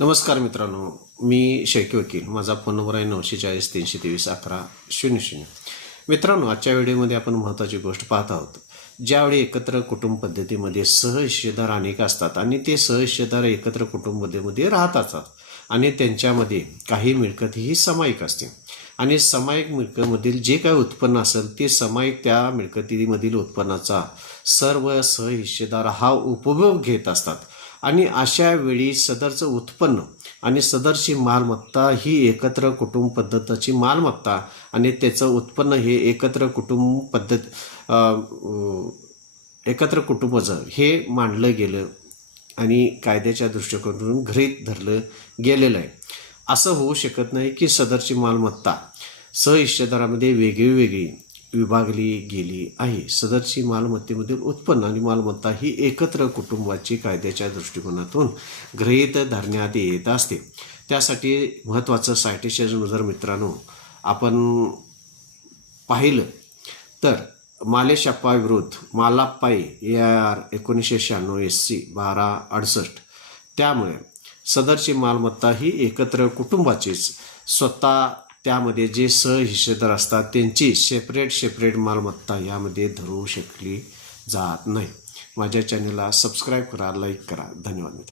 नमस्कार मित्रांनो, मी शेळके वकील. माझा फोन नंबर आहे 940 323 1100. मित्रांनो, आजच्या व्हिडिओमध्ये आपण महत्त्वाची गोष्ट पाहत आहोत. ज्यावेळी एकत्र कुटुंब पद्धतीमध्ये सहहिस्सेदार अनेक असतात आणि ते सहहिस्सेदार एकत्र कुटुंब पद्धतीमध्ये राहत असतात आणि त्यांच्यामध्ये काही मिळकत ही सामायिक असते आणि सामायिक मिळकतीमधील जे काही उत्पन्न असेल ते सामायिक त्या मिळकतीमधील उत्पन्नाचा सर्व सहहिस्सेदार हा उपभोग घेत असतात आणि अशा वेळी सदरचं उत्पन्न आणि सदरची मालमत्ता ही एकत्र कुटुंब पद्धतीची मालमत्ता आणि त्याचं उत्पन्न हे एकत्र कुटुंब पद्धत एकत्र कुटुंबाचं हे मांडलं गेलं आणि कायद्याच्या दृष्टिकोनातून गृहीत धरलं गेलेलं आहे. असं होऊ शकत नाही की सदरची मालमत्ता सहहिस्सेदारामध्ये वेगळी विभागली गेली आहे. सदरची मालमत्तेमधील उत्पन्न आणि मालमत्ता ही एकत्र कुटुंबाची कायद्याच्या दृष्टिकोनातून गृहीत धरण्यात येत असते. त्यासाठी महत्त्वाचं सायटेशन जर मित्रांनो आपण पाहिलं तर मालेशाप्पा विरुद्ध मालाप्पाई AR 1996 SC 1268 त्यामुळे सदरची मालमत्ता ही एकत्र कुटुंबाचीच स्वतः त्यामध्ये जे सहहिस्सेदार असतात त्यांची सेपरेट मालमत्ता यामध्ये धरू शकली जात नाही. माझ्या चॅनलला सबस्क्राईब करा, लाईक करा. धन्यवाद.